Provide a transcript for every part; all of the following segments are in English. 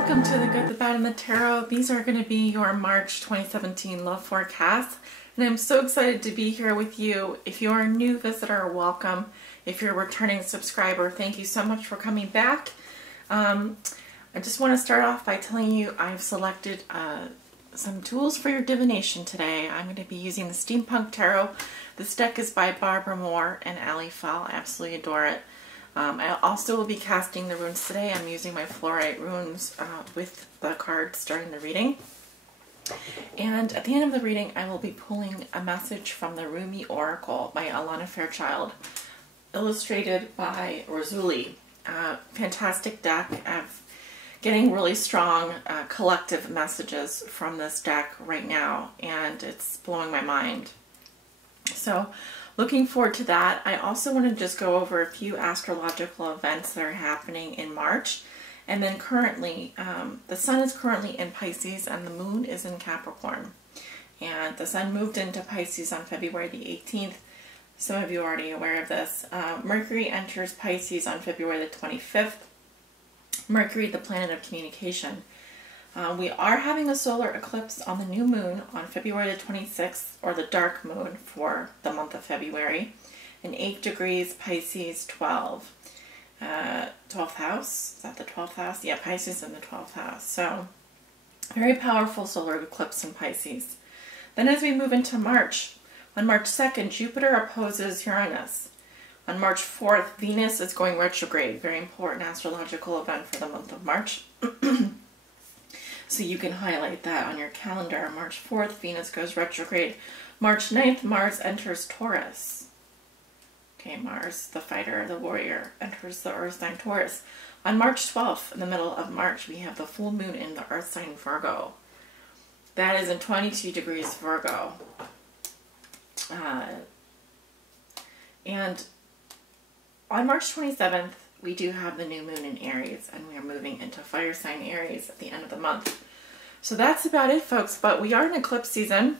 Welcome to the Good, the Bad, and the Tarot. These are going to be your March 2017 love forecast, and I'm so excited to be here with you. If you're a new visitor, welcome. If you're a returning subscriber, thank you so much for coming back. I just want to start off by telling you I've selected some tools for your divination today. I'm going to be using the Steampunk Tarot. This deck is by Barbara Moore and Ali Fall. I absolutely adore it. I also will be casting the runes today. I'm using my fluorite runes with the cards during the reading. And at the end of the reading, I will be pulling a message from the Rumi Oracle by Alana Fairchild, illustrated by Rosuli. Fantastic deck of getting really strong collective messages from this deck right now, and it's blowing my mind. So, looking forward to that. I also want to just go over a few astrological events that are happening in March. And then currently, the sun is currently in Pisces and the moon is in Capricorn. And the sun moved into Pisces on February the 18th. Some of you are already aware of this. Mercury enters Pisces on February the 25th. Mercury, the planet of communication. We are having a solar eclipse on the new moon on February the 26th, or the dark moon for the month of February, in 8 degrees Pisces 12. 12th house? Is that the 12th house? Yeah, Pisces in the 12th house. So, very powerful solar eclipse in Pisces. Then as we move into March, on March 2nd, Jupiter opposes Uranus. On March 4th, Venus is going retrograde. Very important astrological event for the month of March. So you can highlight that on your calendar. March 4th, Venus goes retrograde. March 9th, Mars enters Taurus. Okay, Mars, the fighter, the warrior, enters the earth sign Taurus. On March 12th, in the middle of March, we have the full moon in the earth sign Virgo. That is in 22 degrees Virgo. And on March 27th, we do have the new moon in Aries, and we are moving into fire sign Aries at the end of the month. So that's about it, folks, but we are in eclipse season.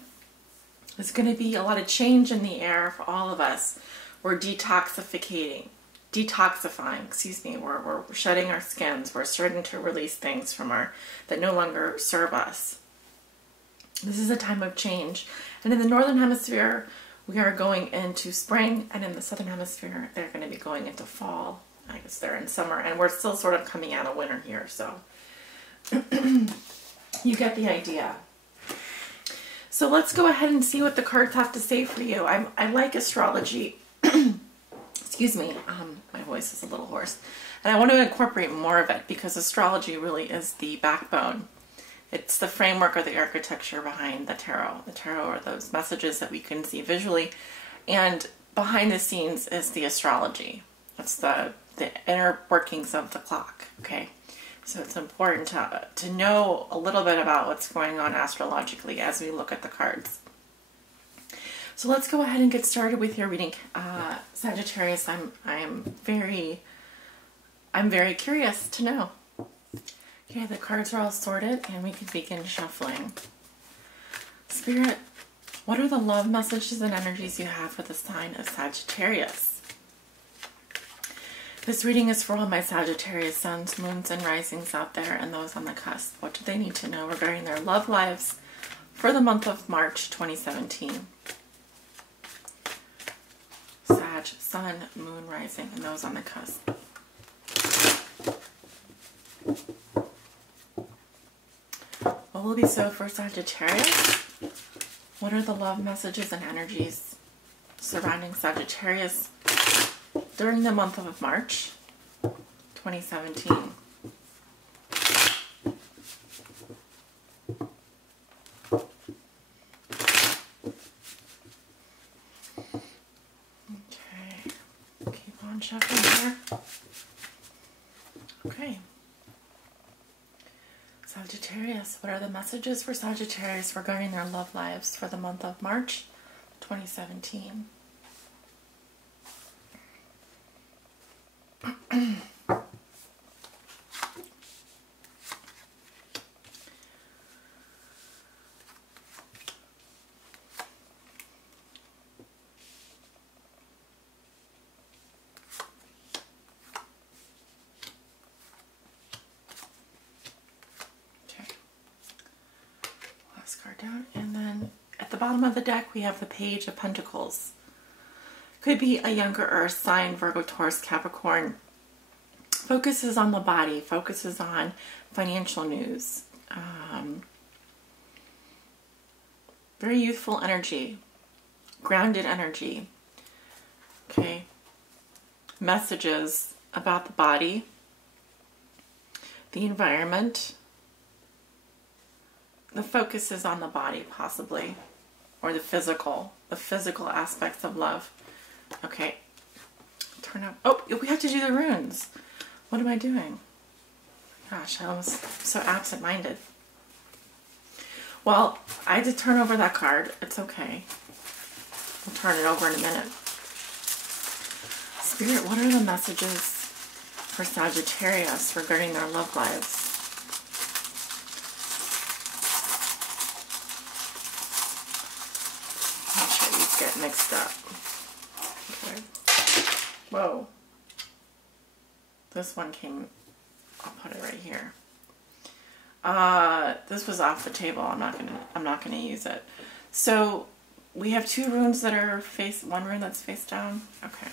There's going to be a lot of change in the air for all of us. We're detoxifying, excuse me. We're shedding our skins. We're starting to release things from that no longer serve us. This is a time of change. And in the Northern Hemisphere, we are going into spring, and in the Southern Hemisphere, they're going to be going into fall. I guess they're in summer, and we're still sort of coming out of winter here, so you get the idea. So let's go ahead and see what the cards have to say for you. I like astrology. Excuse me, my voice is a little hoarse. And I want to incorporate more of it because astrology really is the backbone. It's the framework or the architecture behind the tarot. The tarot are those messages that we can see visually, and behind the scenes is the astrology. That's the inner workings of the clock, okay? So it's important to know a little bit about what's going on astrologically as we look at the cards. So let's go ahead and get started with your reading. Sagittarius, I'm very curious to know. Okay, the cards are all sorted and we can begin shuffling. Spirit, what are the love messages and energies you have for the sign of Sagittarius? This reading is for all my Sagittarius suns, moons, and risings out there and those on the cusp. What do they need to know regarding their love lives for the month of March 2017? Sag, sun, moon, rising, and those on the cusp. What will be so for Sagittarius? What are the love messages and energies surrounding Sagittarius during the month of March 2017? Okay, keep on shuffling here. Okay. Sagittarius, what are the messages for Sagittarius regarding their love lives for the month of March 2017? bottom of the deck, we have the Page of Pentacles. Could be a younger earth sign, Virgo, Taurus, Capricorn. Focuses on the body, focuses on financial news. Very youthful energy, grounded energy. Okay. Messages about the body, the environment. The focus is on the body, possibly, or the physical aspects of love. Okay. Turn up. Oh, we have to do the runes. What am I doing? Gosh, I was so absent-minded. Well, I had to turn over that card. It's okay. We'll turn it over in a minute. Spirit, what are the messages for Sagittarius regarding their love lives? Make sure these get mixed up. Okay. Whoa. This one came, I'll put it right here. This was off the table. I'm not gonna use it. So we have two runes that are one rune that's face down. Okay.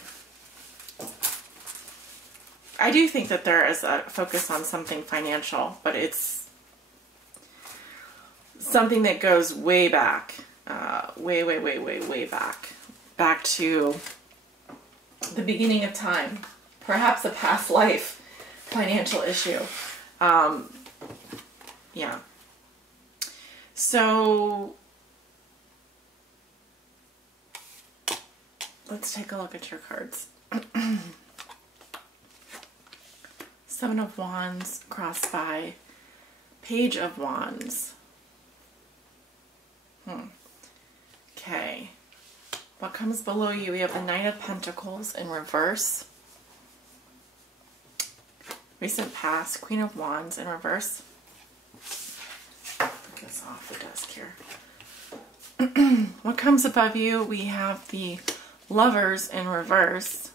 I do think that there is a focus on something financial, but it's something that goes way back, way back. Back to the beginning of time. Perhaps a past life financial issue. Yeah. So let's take a look at your cards. Seven of Wands crossed by Page of Wands. Okay. What comes below you? We have the Nine of Pentacles in reverse. Recent past, Queen of Wands in reverse. Put this off the desk here. What comes above you? We have the Lovers in reverse.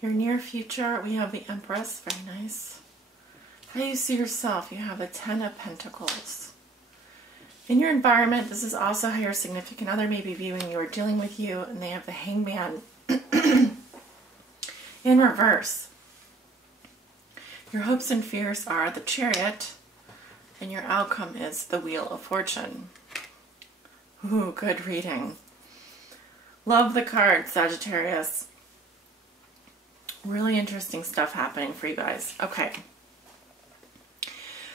Your near future, we have the Empress. Very nice. How do you see yourself? You have the Ten of Pentacles. In your environment, this is also how your significant other may be viewing you or dealing with you, and they have the Hangman in reverse. Your hopes and fears are the Chariot, and your outcome is the Wheel of Fortune. Ooh, good reading. Love the card, Sagittarius. Really interesting stuff happening for you guys. Okay.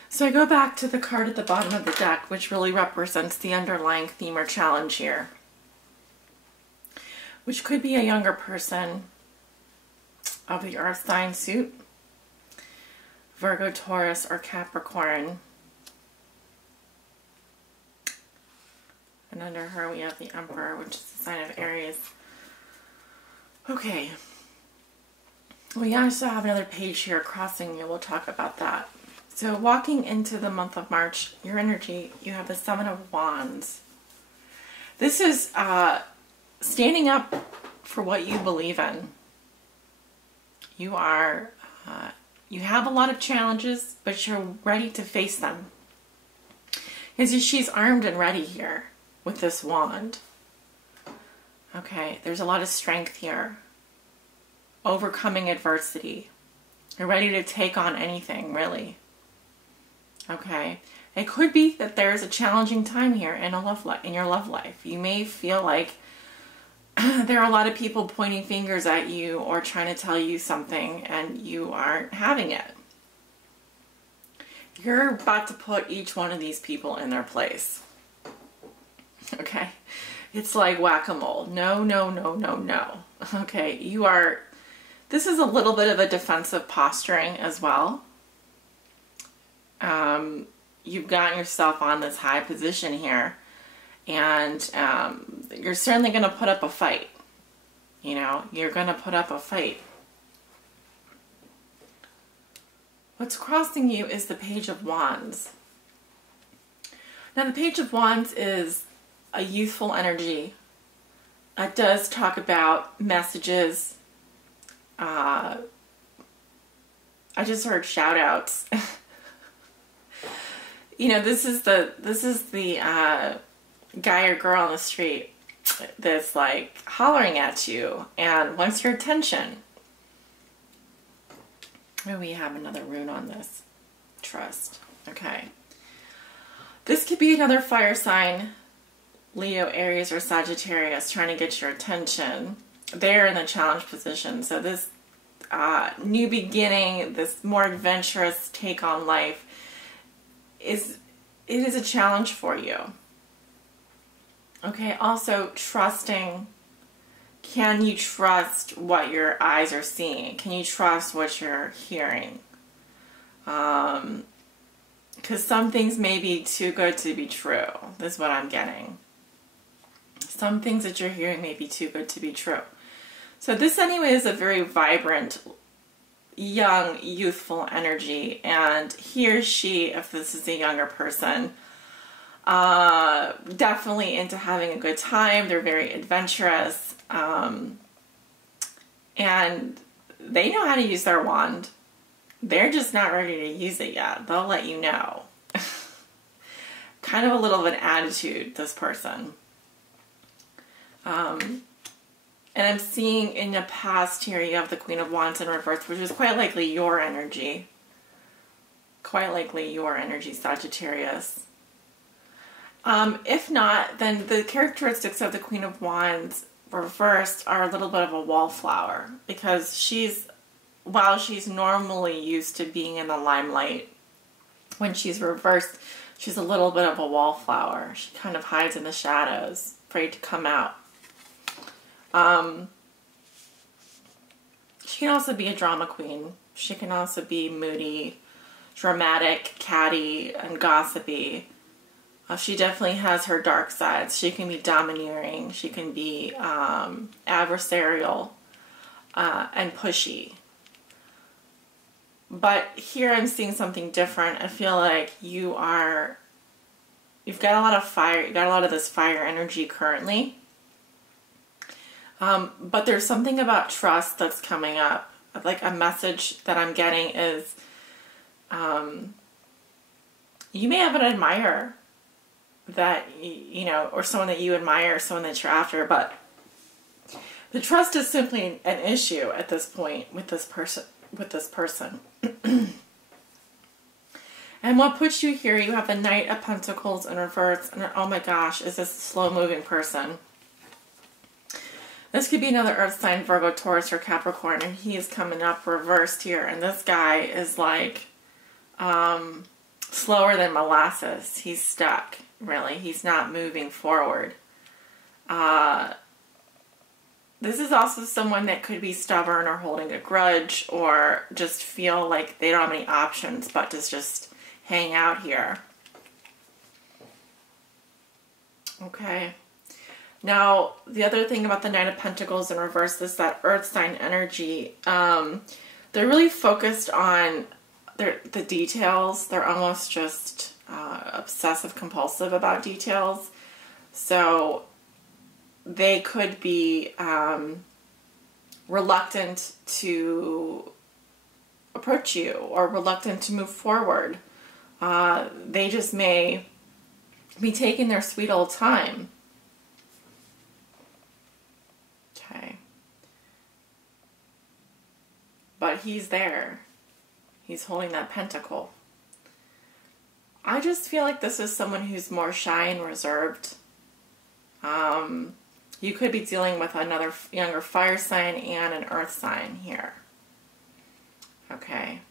So I go back to the card at the bottom of the deck, which really represents the underlying theme or challenge here, which could be a younger person of the earth sign suit, Virgo, Taurus, or Capricorn. And under her we have the Emperor, which is the sign of Aries. Okay. We also have another page here crossing you. We'll talk about that. So walking into the month of March, your energy, you have the Seven of Wands. This is standing up for what you believe in. You are, you have a lot of challenges, but you're ready to face them. Because she's armed and ready here with this wand. Okay, there's a lot of strength here. Overcoming adversity. You're ready to take on anything, really. Okay. It could be that there is a challenging time here in your love life. You may feel like there are a lot of people pointing fingers at you or trying to tell you something and you aren't having it. You're about to put each one of these people in their place. Okay. It's like whack-a-mole. No, no, no, no, no. Okay. This is a little bit of a defensive posturing as well. You've gotten yourself on this high position here, and you're certainly going to put up a fight. You know, you're going to put up a fight. What's crossing you is the Page of Wands. Now, the Page of Wands is a youthful energy. It does talk about messages. I just heard shout outs. you know, this is the guy or girl on the street that's like hollering at you and wants your attention. Oh, we have another rune on this. Trust. Okay. This could be another fire sign, Leo, Aries, or Sagittarius, trying to get your attention. They're in the challenge position. So this new beginning, this more adventurous take on life, it is a challenge for you. Okay, also trusting. Can you trust what your eyes are seeing? Can you trust what you're hearing? Because some things may be too good to be true. This is what I'm getting. Some things that you're hearing may be too good to be true. So this anyway is a very vibrant, young, youthful energy. And he or she, if this is a younger person, definitely into having a good time. They're very adventurous. And they know how to use their wand. They're just not ready to use it yet. They'll let you know. Kind of a little of an attitude, this person. And I'm seeing in the past here, you have the Queen of Wands in reverse, which is quite likely your energy. Quite likely your energy, Sagittarius. If not, then the characteristics of the Queen of Wands reversed are a little bit of a wallflower, because while she's normally used to being in the limelight, when she's reversed, she's a little bit of a wallflower. She kind of hides in the shadows, afraid to come out. She can also be a drama queen. She can also be moody, dramatic, catty, and gossipy. She definitely has her dark sides. She can be domineering. She can be adversarial and pushy. But here I'm seeing something different. I feel like you've got a lot of fire. You've got a lot of this fire energy currently. But there's something about trust that's coming up. Like a message that I'm getting is you may have an admirer that, you know, or someone that you admire, someone that you're after, but the trust is simply an issue at this point with this person. And what puts you here, you have the Knight of Pentacles in reverse, and oh my gosh, is this a slow-moving person? This could be another earth sign, Virgo, Taurus, or Capricorn, and he is coming up reversed here, and this guy is like slower than molasses. He's stuck, really. He's not moving forward. This is also someone that could be stubborn or holding a grudge, or just feel like they don't have any options but to just hang out here. Okay. Now, the other thing about the Knight of Pentacles in reverse is that earth sign energy. They're really focused on the details. They're almost just obsessive compulsive about details. So they could be reluctant to approach you or reluctant to move forward. They just may be taking their sweet old time. Okay. But he's there. He's holding that pentacle. I just feel like this is someone who's more shy and reserved. You could be dealing with another younger fire sign and an earth sign here. Okay.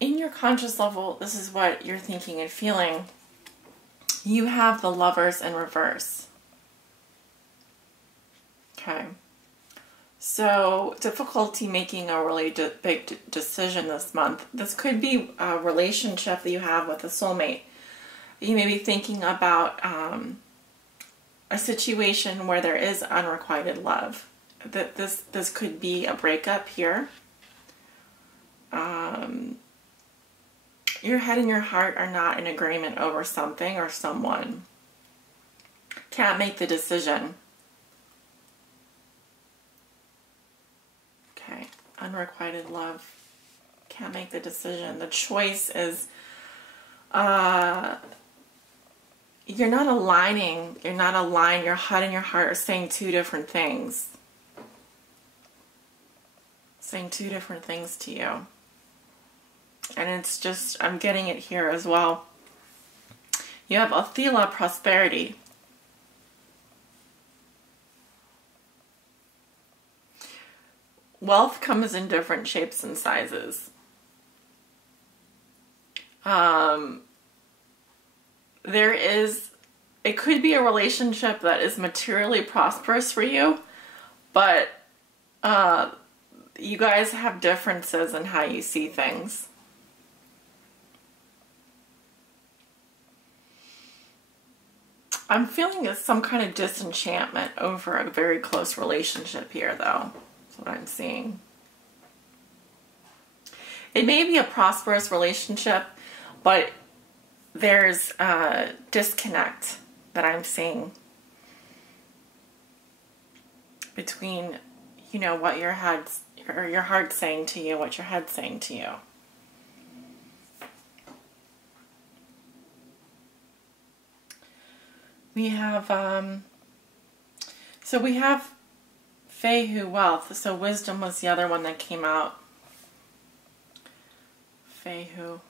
In your conscious level, this is what you're thinking and feeling. You have the Lovers in reverse. Okay. So, difficulty making a really big decision this month. This could be a relationship that you have with a soulmate. You may be thinking about a situation where there is unrequited love. That this could be a breakup here. Your head and your heart are not in agreement over something or someone. Can't make the decision. Okay, unrequited love. Can't make the decision. The choice is you're not aligning, you're not aligned, your head and your heart are saying two different things. Saying two different things to you. And it's just, I'm getting it here as well. You have Athila prosperity. Wealth comes in different shapes and sizes. It could be a relationship that is materially prosperous for you, but you guys have differences in how you see things. I'm feeling some kind of disenchantment over a very close relationship here, though. That's what I'm seeing. It may be a prosperous relationship, but there's a disconnect that I'm seeing between, you know, what your heart's saying to you, what your head's saying to you. We have, so we have Fehu wealth. So wisdom was the other one that came out. Fehu.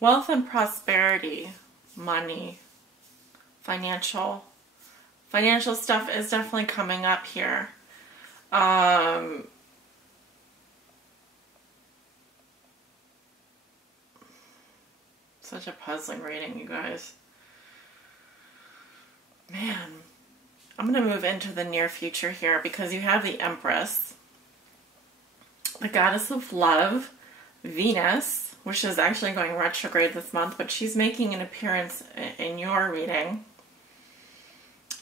Wealth and prosperity, money, financial stuff is definitely coming up here. Such a puzzling reading, you guys. Man, I'm going to move into the near future here because you have the Empress, the goddess of love, Venus, which is actually going retrograde this month, but she's making an appearance in your reading.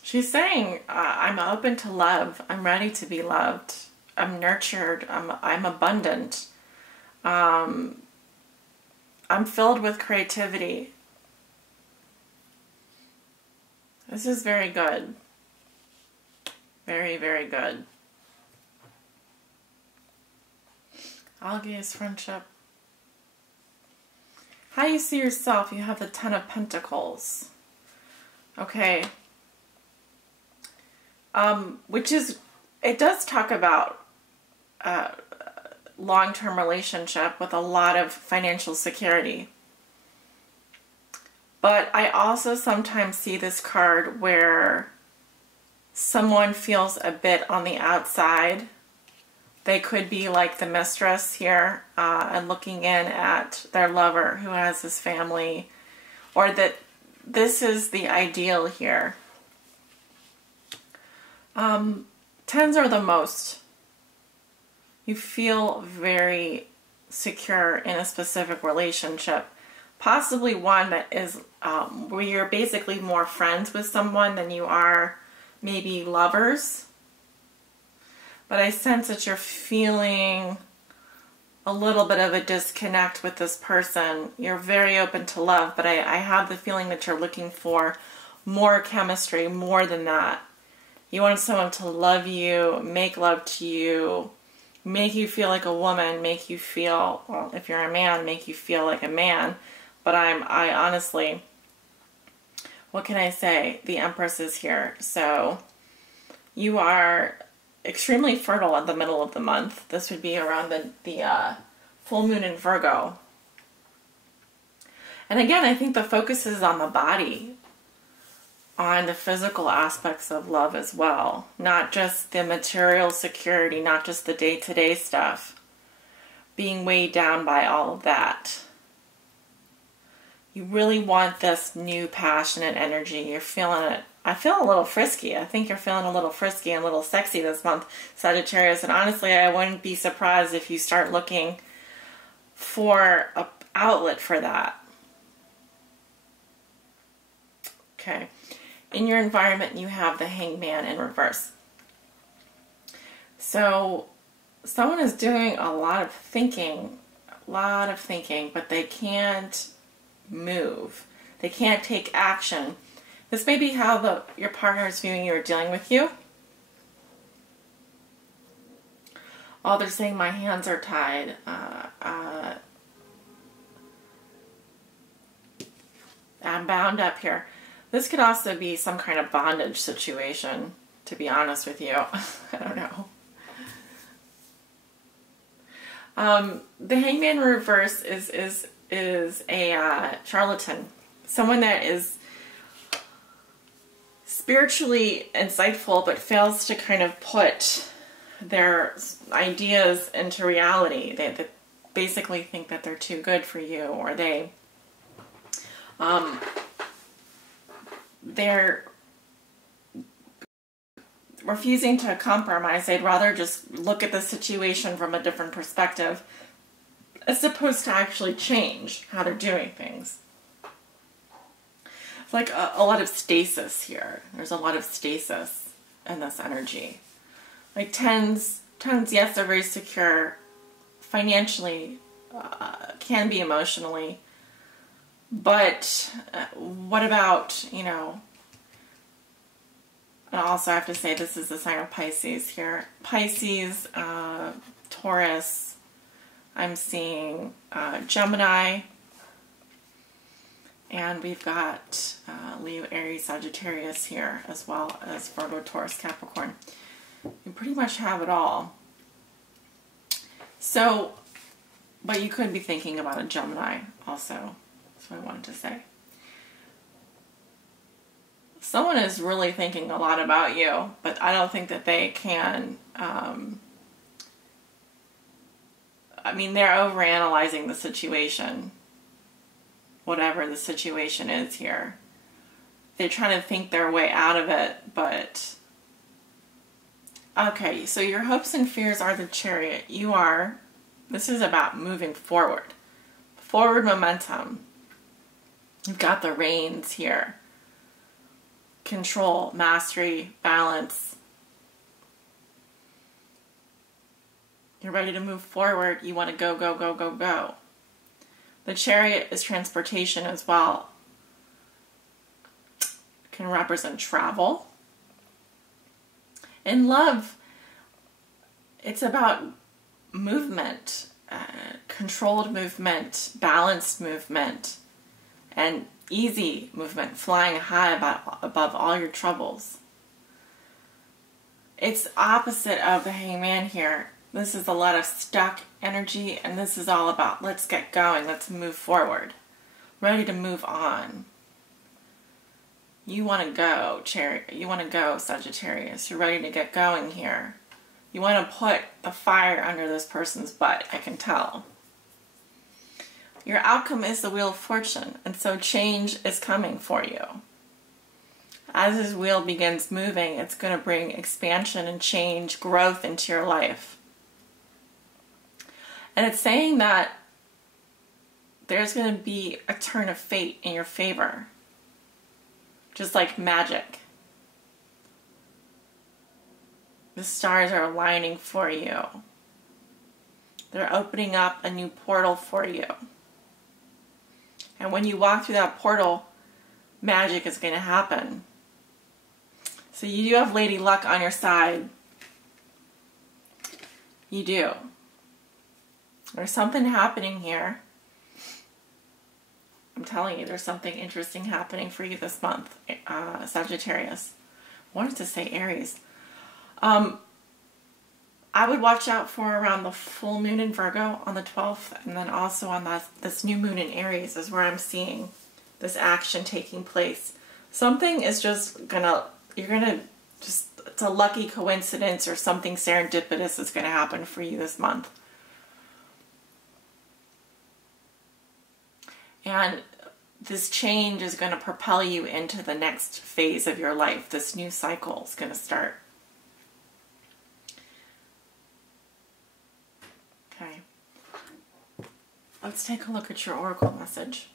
She's saying, I'm open to love. I'm ready to be loved. I'm nurtured. I'm abundant. I'm filled with creativity. This is very good. Very, very good. Algaeus friendship. How you see yourself, you have the Ten of Pentacles. Okay. Which is, it does talk about long-term relationship with a lot of financial security. But I also sometimes see this card where someone feels a bit on the outside. They could be like the mistress here and looking in at their lover who has his family, or that this is the ideal here. Tens are the most. You feel very secure in a specific relationship. Possibly one that is where you're basically more friends with someone than you are maybe lovers. But I sense that you're feeling a little bit of a disconnect with this person. You're very open to love, but I have the feeling that you're looking for more chemistry, more than that. You want someone to love you, make love to you, make you feel like a woman, make you feel, well, if you're a man, make you feel like a man. But I honestly, what can I say? The Empress is here. So you are extremely fertile at the middle of the month. This would be around the full moon in Virgo. And again, I think the focus is on the body, on the physical aspects of love as well. Not just the material security, not just the day-to-day stuff. Being weighed down by all of that. You really want this new passionate energy. You're feeling it. I feel a little frisky. I think you're feeling a little frisky and a little sexy this month, Sagittarius. And honestly, I wouldn't be surprised if you start looking for an outlet for that. Okay. In your environment, you have the Hangman in reverse. So someone is doing a lot of thinking, but they can't move. They can't take action. This may be how your partner is viewing you or dealing with you. Oh, they're saying my hands are tied. I'm bound up here. This could also be some kind of bondage situation, to be honest with you. I don't know. The Hangman reverse is a charlatan. Someone that is spiritually insightful but fails to kind of put their ideas into reality. They basically think that they're too good for you, or they're refusing to compromise. They'd rather just look at the situation from a different perspective as opposed to actually change how they're doing things. It's like a lot of stasis here. There's a lot of stasis in this energy. Like tens, yes, they're very secure financially, can be emotionally, but what about, you know, and also I have to say this is the sign of Pisces here. Pisces, Taurus, I'm seeing Gemini, and we've got Leo, Aries, Sagittarius here, as well as Virgo, Taurus, Capricorn. You pretty much have it all. So, but you could be thinking about a Gemini also. That's what I wanted to say. Someone is really thinking a lot about you, but I don't think that they can, I mean, they're overanalyzing the situation, whatever the situation is here. They're trying to think their way out of it, but... Okay, so your hopes and fears are the Chariot. This is about moving forward. Forward momentum. You've got the reins here. Control, mastery, balance. You're ready to move forward. You want to go, go, go, go, go. The Chariot is transportation as well. Can represent travel. In love, it's about movement, controlled movement, balanced movement, and easy movement, flying high above all your troubles. It's opposite of the Hangman here. This is a lot of stuck energy, and this is all about let's get going, let's move forward, ready to move on. You want to go, you want to go, Sagittarius. You're ready to get going here. You want to put the fire under this person's butt, I can tell. Your outcome is the Wheel of Fortune, and so change is coming for you. As this wheel begins moving, it's going to bring expansion and change, growth into your life. And it's saying that there's going to be a turn of fate in your favor. Just like magic. The stars are aligning for you. They're opening up a new portal for you. And when you walk through that portal, magic is going to happen. So you do have Lady Luck on your side. You do. There's something happening here. I'm telling you, there's something interesting happening for you this month, Sagittarius. I wanted to say Aries. I would watch out for around the full moon in Virgo on the 12th, and then also on this new moon in Aries is where I'm seeing this action taking place. Something is just it's a lucky coincidence or something serendipitous is going to happen for you this month. And this change is going to propel you into the next phase of your life. This new cycle is going to start. Okay. Let's take a look at your oracle message.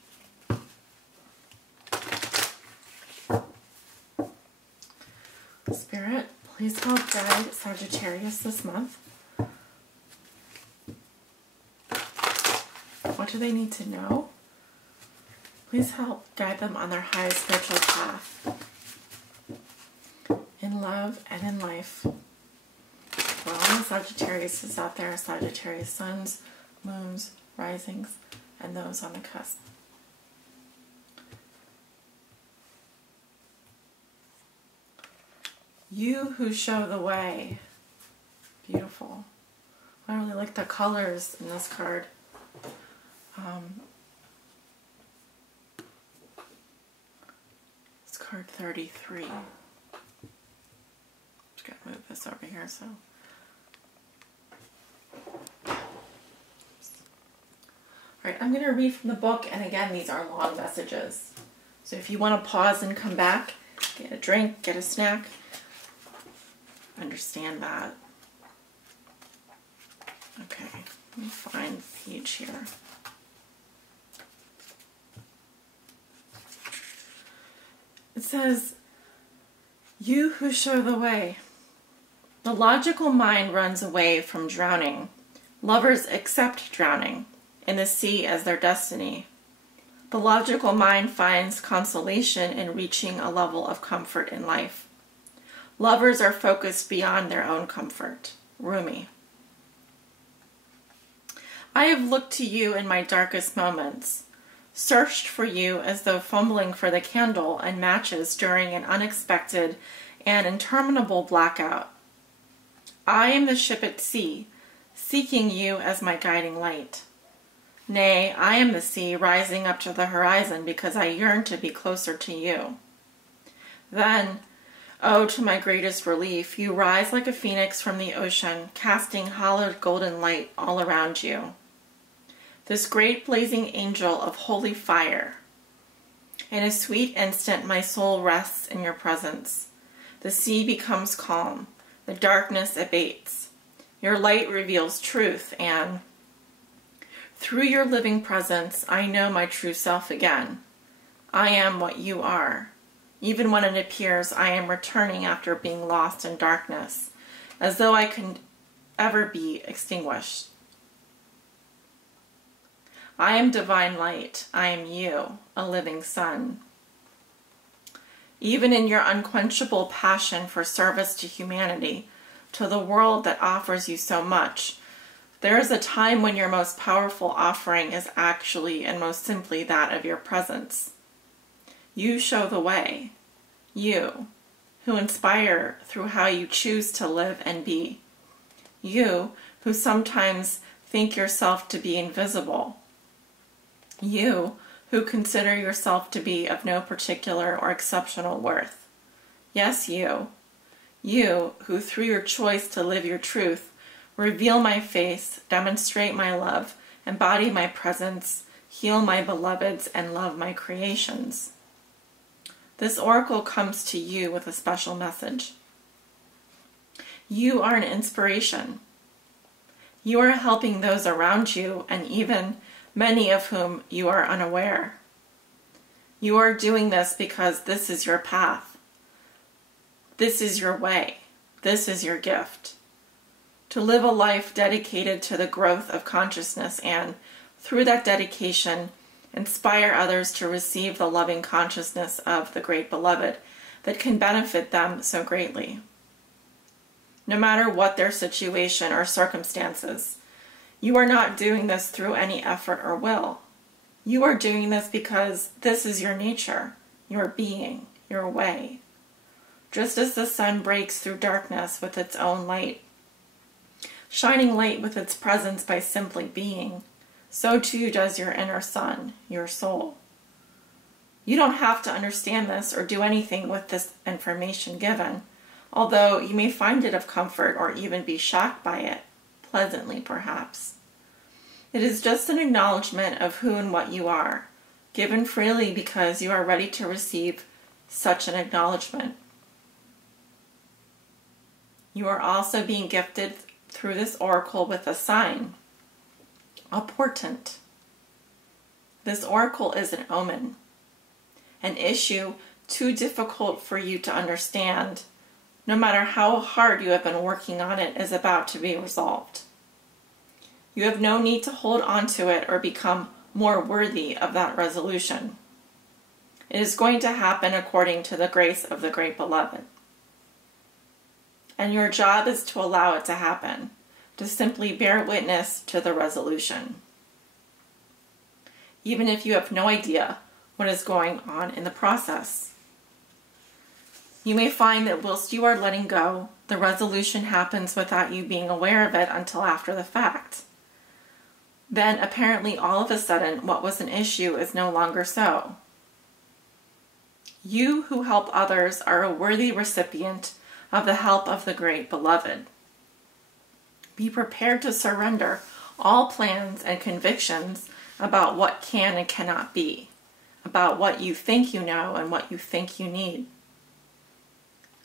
Spirit, please help guide Sagittarius this month. What do they need to know? Please help guide them on their highest spiritual path, in love and in life. for all the Sagittarius out there, Sagittarius suns, moons, risings, and those on the cusp. You who show the way. Beautiful. I really like the colors in this card. It's card 33. Just gotta move this over here so. Alright, I'm gonna read from the book, and again, these are long messages. So if you want to pause and come back, get a drink, get a snack, understand that. Okay, let me find the page here. It says, you who show the way. The logical mind runs away from drowning. Lovers accept drowning in the sea as their destiny. The logical mind finds consolation in reaching a level of comfort in life. Lovers are focused beyond their own comfort. Rumi. I have looked to you in my darkest moments, searched for you as though fumbling for the candle and matches during an unexpected and interminable blackout. I am the ship at sea, seeking you as my guiding light. Nay, I am the sea rising up to the horizon because I yearn to be closer to you. Then, oh, to my greatest relief, you rise like a phoenix from the ocean, casting hallowed golden light all around you. This great blazing angel of holy fire. In a sweet instant, my soul rests in your presence. The sea becomes calm. The darkness abates. Your light reveals truth, and through your living presence, I know my true self again. I am what you are. Even when it appears I am returning after being lost in darkness, as though I could ever be extinguished. I am divine light. I am you, a living sun. Even in your unquenchable passion for service to humanity, to the world that offers you so much, there is a time when your most powerful offering is actually and most simply that of your presence. You show the way. You, who inspire through how you choose to live and be. You, who sometimes think yourself to be invisible. You, who consider yourself to be of no particular or exceptional worth. Yes, you. You, who through your choice to live your truth, reveal my face, demonstrate my love, embody my presence, heal my beloveds, and love my creations. This oracle comes to you with a special message. You are an inspiration. You are helping those around you, and even many of whom you are unaware. You are doing this because this is your path. This is your way. This is your gift. To live a life dedicated to the growth of consciousness and, through that dedication, inspire others to receive the loving consciousness of the great beloved that can benefit them so greatly. No matter what their situation or circumstances, you are not doing this through any effort or will. You are doing this because this is your nature, your being, your way. Just as the sun breaks through darkness with its own light, shining light with its presence by simply being, so too does your inner sun, your soul. You don't have to understand this or do anything with this information given, although you may find it of comfort or even be shocked by it, pleasantly perhaps. It is just an acknowledgement of who and what you are, given freely because you are ready to receive such an acknowledgement. You are also being gifted through this oracle with a sign, a portent. This oracle is an omen, an issue too difficult for you to understand, no matter how hard you have been working on it, is about to be resolved. You have no need to hold on to it or become more worthy of that resolution. It is going to happen according to the grace of the great beloved. and your job is to allow it to happen, to simply bear witness to the resolution. Even if you have no idea what is going on in the process. You may find that whilst you are letting go, the resolution happens without you being aware of it until after the fact. Then apparently all of a sudden what was an issue is no longer so. You who help others are a worthy recipient of the help of the great beloved. Be prepared to surrender all plans and convictions about what can and cannot be, about what you think you know and what you think you need.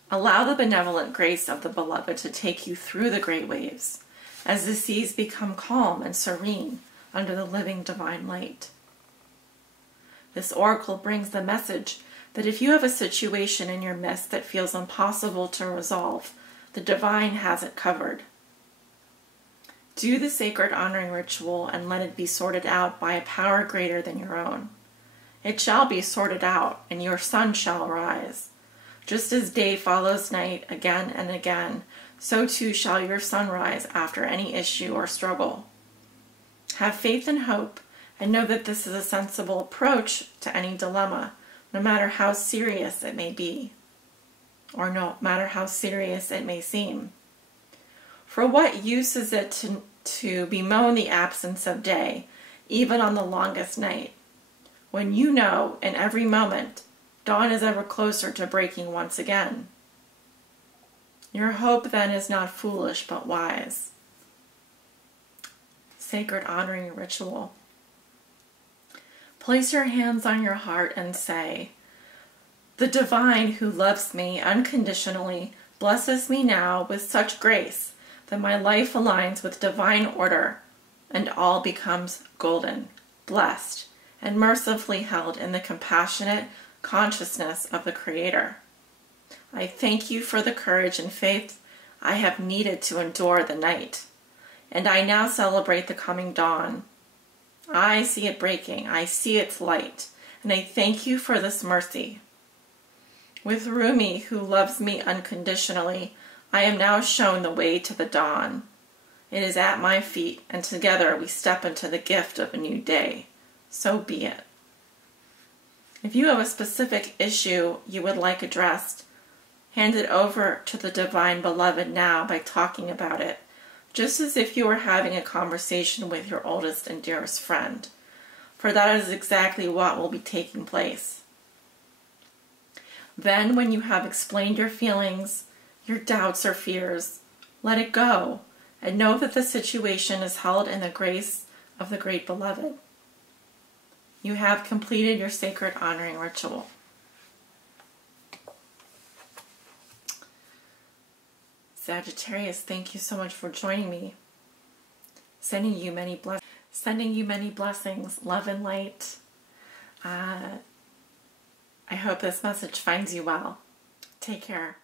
Allow the benevolent grace of the beloved to take you through the great waves, as the seas become calm and serene under the living divine light. This oracle brings the message that if you have a situation in your midst that feels impossible to resolve, the divine has it covered. Do the sacred honoring ritual and let it be sorted out by a power greater than your own. It shall be sorted out, and your sun shall rise. Just as day follows night again and again, so too shall your sun rise after any issue or struggle. Have faith and hope, and know that this is a sensible approach to any dilemma, no matter how serious it may be, or no matter how serious it may seem. For what use is it to bemoan the absence of day, even on the longest night, when you know in every moment dawn is ever closer to breaking once again? Your hope then is not foolish but wise. Sacred honoring ritual. Place your hands on your heart and say, "The divine who loves me unconditionally blesses me now with such grace that my life aligns with divine order and all becomes golden, blessed, and mercifully held in the compassionate consciousness of the Creator. I thank you for the courage and faith I have needed to endure the night, and I now celebrate the coming dawn. I see it breaking, I see its light, and I thank you for this mercy. With Rumi, who loves me unconditionally, I am now shown the way to the dawn. It is at my feet, and together we step into the gift of a new day. So be it." If you have a specific issue you would like addressed, hand it over to the Divine Beloved now by talking about it, just as if you were having a conversation with your oldest and dearest friend, for that is exactly what will be taking place. Then, when you have explained your feelings, your doubts or fears, let it go, and know that the situation is held in the grace of the Great Beloved. You have completed your sacred honoring ritual. Sagittarius, thank you so much for joining me. Sending you many blessings, love and light. I hope this message finds you well. Take care.